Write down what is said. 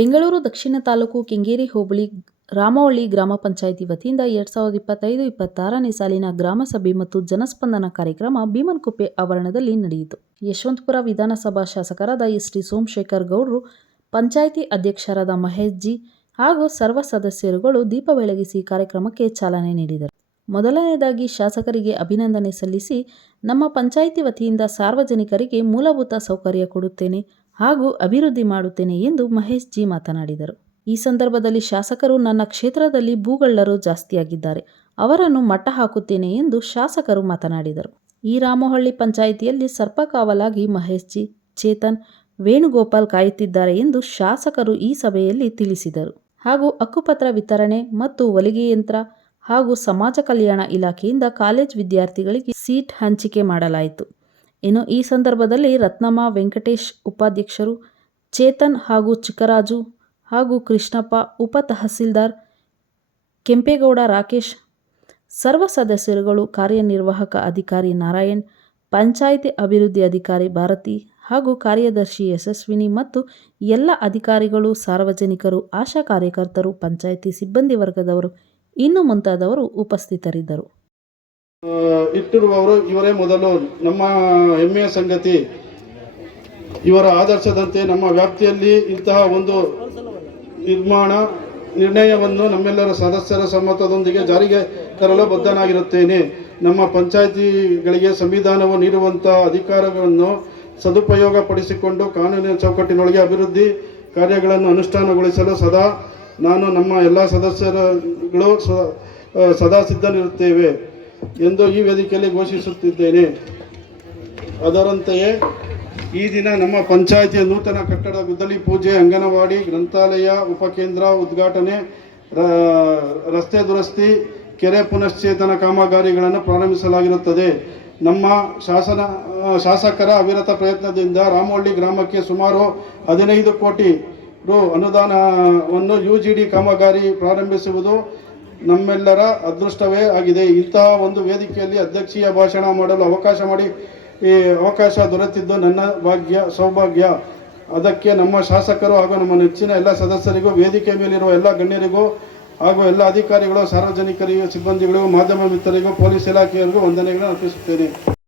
ಬೆಂಗಳೂರು ದಕ್ಷಿಣ ತಾಲೂಕು ಕೆಂಗೇರಿ ಹೋಬಳಿ ರಾಮವಳ್ಳಿ ಗ್ರಾಮ ಪಂಚಾಯಿತಿ ವತಿಯಿಂದ ಎರಡು ಸಾವಿರದ ಇಪ್ಪತ್ತೈದು ಇಪ್ಪತ್ತಾರನೇ ಸಾಲಿನ ಗ್ರಾಮಸಭೆ ಮತ್ತು ಜನಸ್ಪಂದನ ಕಾರ್ಯಕ್ರಮ ಭೀಮನ್ಕುಪ್ಪೆ ಆವರಣದಲ್ಲಿ ನಡೆಯಿತು. ಯಶವಂತಪುರ ವಿಧಾನಸಭಾ ಶಾಸಕರಾದ ಎಸ್ ಟಿ ಸೋಮಶೇಖರ್ ಗೌಡ್ರು, ಪಂಚಾಯಿತಿ ಅಧ್ಯಕ್ಷರಾದ ಮಹೇಶ್ ಜಿ ಹಾಗೂ ಸರ್ವ ಸದಸ್ಯರುಗಳು ದೀಪ ಬೆಳಗಿಸಿ ಕಾರ್ಯಕ್ರಮಕ್ಕೆ ಚಾಲನೆ ನೀಡಿದರು. ಮೊದಲನೆಯದಾಗಿ ಶಾಸಕರಿಗೆ ಅಭಿನಂದನೆ ಸಲ್ಲಿಸಿ, ನಮ್ಮ ಪಂಚಾಯಿತಿ ವತಿಯಿಂದ ಸಾರ್ವಜನಿಕರಿಗೆ ಮೂಲಭೂತ ಸೌಕರ್ಯ ಕೊಡುತ್ತೇನೆ ಹಾಗೂ ಅಭಿವೃದ್ಧಿ ಮಾಡುತ್ತೇನೆ ಎಂದು ಮಹೇಶ್ ಜಿ ಮಾತನಾಡಿದರು. ಈ ಸಂದರ್ಭದಲ್ಲಿ ಶಾಸಕರು ನನ್ನ ಕ್ಷೇತ್ರದಲ್ಲಿ ಭೂಗಳ್ಳರು ಜಾಸ್ತಿಯಾಗಿದ್ದಾರೆ. ಅವರನ್ನು ಮಟ್ಟ ಹಾಕುತ್ತೇನೆ ಎಂದು ಶಾಸಕರು ಮಾತನಾಡಿದರು. ಈ ರಾಮಹಳ್ಳಿ ಪಂಚಾಯಿತಿಯಲ್ಲಿ ಸರ್ಪಕಾವಲಾಗಿ ಮಹೇಶ್ ಜಿ ಚೇತನ್, ವೇಣುಗೋಪಾಲ್ ಕಾಯುತ್ತಿದ್ದಾರೆ ಎಂದು ಶಾಸಕರು ಈ ಸಭೆಯಲ್ಲಿ ತಿಳಿಸಿದರು. ಹಾಗೂ ಹಕ್ಕುಪತ್ರ ವಿತರಣೆ ಮತ್ತು ಹೊಲಿಗೆ ಯಂತ್ರ ಹಾಗೂ ಸಮಾಜ ಕಲ್ಯಾಣ ಇಲಾಖೆಯಿಂದ ಕಾಲೇಜ್ ವಿದ್ಯಾರ್ಥಿಗಳಿಗೆ ಸೀಟ್ ಹಂಚಿಕೆ ಮಾಡಲಾಯಿತು. ಇನ್ನು ಈ ಸಂದರ್ಭದಲ್ಲಿ ರತ್ನಮ್ಮ, ವೆಂಕಟೇಶ್ ಉಪಾಧ್ಯಕ್ಷರು, ಚೇತನ್ ಹಾಗೂ ಚಿಕ್ಕರಾಜು ಹಾಗೂ ಕೃಷ್ಣಪ್ಪ ಉಪ ತಹಸೀಲ್ದಾರ್ ಕೆಂಪೇಗೌಡ ರಾಕೇಶ್, ಸರ್ವ ಸದಸ್ಯರುಗಳು ಕಾರ್ಯನಿರ್ವಾಹಕ ಅಧಿಕಾರಿ ನಾರಾಯಣ್, ಪಂಚಾಯಿತಿ ಅಭಿವೃದ್ಧಿ ಅಧಿಕಾರಿ ಭಾರತಿ ಹಾಗೂ ಕಾರ್ಯದರ್ಶಿ ಯಶಸ್ವಿನಿ ಮತ್ತು ಎಲ್ಲ ಅಧಿಕಾರಿಗಳು, ಸಾರ್ವಜನಿಕರು, ಆಶಾ ಕಾರ್ಯಕರ್ತರು, ಪಂಚಾಯಿತಿ ಸಿಬ್ಬಂದಿ ವರ್ಗದವರು, ಇನ್ನು ಮುಂತಾದವರು ಉಪಸ್ಥಿತರಿದ್ದರು. ಇಟ್ಟಿರುವವರು ಇವರೇ ಮೊದಲು. ನಮ್ಮ ಹೆಮ್ಮೆಯ ಸಂಗತಿ, ಇವರ ಆದರ್ಶದಂತೆ ನಮ್ಮ ವ್ಯಾಪ್ತಿಯಲ್ಲಿ ಇಂತಹ ಒಂದು ನಿರ್ಮಾಣ ನಿರ್ಣಯವನ್ನು ನಮ್ಮೆಲ್ಲರ ಸದಸ್ಯರ ಸಮ್ಮತದೊಂದಿಗೆ ಜಾರಿಗೆ ತರಲು ಬದ್ಧನಾಗಿರುತ್ತೇನೆ. ನಮ್ಮ ಪಂಚಾಯಿತಿಗಳಿಗೆ ಸಂವಿಧಾನವು ನೀಡುವಂತಹ ಅಧಿಕಾರಗಳನ್ನು ಸದುಪಯೋಗ ಪಡಿಸಿಕೊಂಡು ಕಾನೂನಿನ ಚೌಕಟ್ಟಿನೊಳಗೆ ಅಭಿವೃದ್ಧಿ ಕಾರ್ಯಗಳನ್ನು ಅನುಷ್ಠಾನಗೊಳಿಸಲು ಸದಾ ನಾನು ನಮ್ಮ ಎಲ್ಲ ಸದಸ್ಯರುಗಳು ಸದಾ ಸಿದ್ಧನಿರುತ್ತೇವೆ. ಎಂದು ಈ ವೇದಿಕೆಯಲ್ಲಿ ಘೋಷಿಸುತ್ತಿದ್ದೇನೆ. ಅದರಂತೆಯೇ ಈ ದಿನ ನಮ್ಮ ಪಂಚಾಯಿತಿಯ ನೂತನ ಕಟ್ಟಡ ಗುದ್ದಲಿ ಪೂಜೆ, ಅಂಗನವಾಡಿ, ಗ್ರಂಥಾಲಯ, ಉಪಕೇಂದ್ರ ಉದ್ಘಾಟನೆ ರಸ್ತೆ ದುರಸ್ತಿ, ಕೆರೆ ಪುನಶ್ಚೇತನ ಕಾಮಗಾರಿಗಳನ್ನು ಪ್ರಾರಂಭಿಸಲಾಗಿರುತ್ತದೆ. ನಮ್ಮ ಶಾಸನ, ಶಾಸಕರ ಅವಿರತ ಪ್ರಯತ್ನದಿಂದ ರಾಮವಳ್ಳಿ ಗ್ರಾಮಕ್ಕೆ ಸುಮಾರು ಹದಿನೈದು ಕೋಟಿ ರು ಅನುದಾನವನ್ನು ಯು ಜಿ ಡಿ ಕಾಮಗಾರಿ ಪ್ರಾರಂಭಿಸುವುದು ನಮ್ಮೆಲ್ಲರ ಅದೃಷ್ಟವೇ ಆಗಿದೆ. ಇಂತಹ ಒಂದು ವೇದಿಕೆಯಲ್ಲಿ ಅಧ್ಯಕ್ಷೀಯ ಭಾಷಣ ಮಾಡಲು ಅವಕಾಶ ಮಾಡಿ, ಈ ಅವಕಾಶ ದೊರೆತಿದ್ದು ನನ್ನ ಭಾಗ್ಯ, ಸೌಭಾಗ್ಯ. ಅದಕ್ಕೆ ನಮ್ಮ ಶಾಸಕರು ಹಾಗೂ ನಮ್ಮ ನೆಚ್ಚಿನ ಎಲ್ಲ ಸದಸ್ಯರಿಗೂ, ವೇದಿಕೆ ಮೇಲಿರುವ ಎಲ್ಲ ಗಣ್ಯರಿಗೂ ಹಾಗೂ ಎಲ್ಲ ಅಧಿಕಾರಿಗಳು, ಸಾರ್ವಜನಿಕರಿಗೂ, ಸಿಬ್ಬಂದಿಗಳಿಗೂ, ಮಾಧ್ಯಮ ಮಿತ್ರರಿಗೂ, ಪೊಲೀಸ್ ಇಲಾಖೆಯವರಿಗೂ ವಂದನೆಗಳನ್ನು ಅರ್ಪಿಸುತ್ತೇನೆ.